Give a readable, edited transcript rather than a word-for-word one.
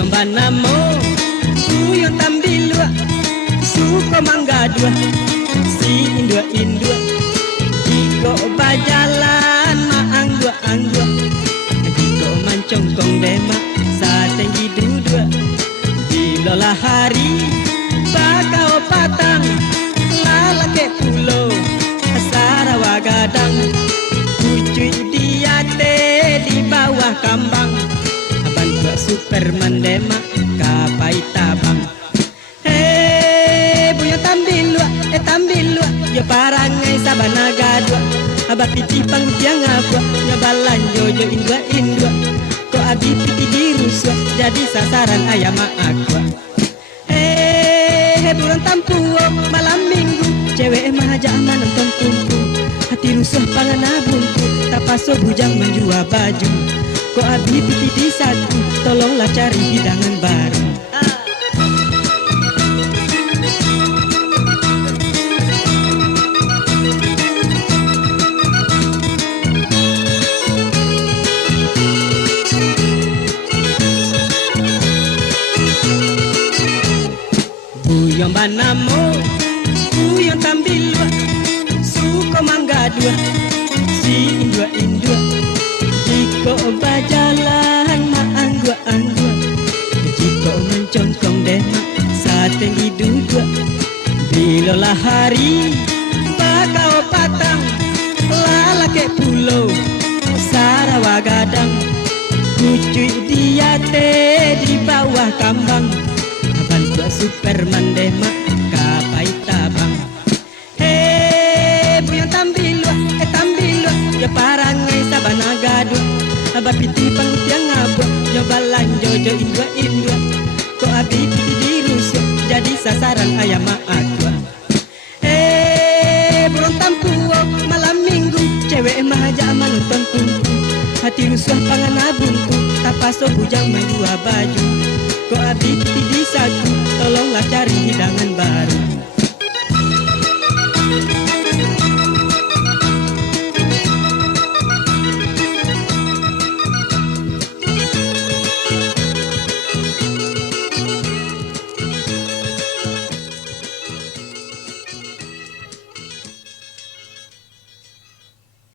Buyong banamo, buyong tambilua, suko mangga dua, si indua, jiko bajalan maang dua, jiko mancongkong dema, sa tinggi dua, bilola hari, bakau patang, lalake pulau, Sarawak gadang, cuy diate di bawah kambang, abang gua Superman dema kapai tabang. Hei buya tambilua, ya parangai sabanaga dua, abah piti pangutiang abua, ya balan jojo indua, ko abi piti dirusua, jadi sasaran ayam aqua. Hei bulan tampuo malam minggu, cewek mahaja nonton tumpu, hati rusuh pangana buntu, tapaso bujang menjual baju, ko abi piti di satu, tolonglah cari hidangan baru. Buyong banamo, buyong tambilua, suko mangga dua, si indua, jiko bajalan maang dua, jiko mencongkong dema, sa tinggi dua, bilola hari, bakau patang, lalake pulau, Sarawak gadang, cuy diate di bawah kambang, Superman dema kapai tabang. Hei buyong tambilua, ya parangai sabanaga dua, abah piti pangutiang abua, ya balan jojo indua, ko abi piti dirusuk, jadi sasaran ayam aqua. Hei burung tampuo malam minggu, cewek mahaja nonton tumpu, hati rusuh pangana buntu, tapaso bujang menjual baju, ko abi piti di sagu, tolonglah cari hidangan baru.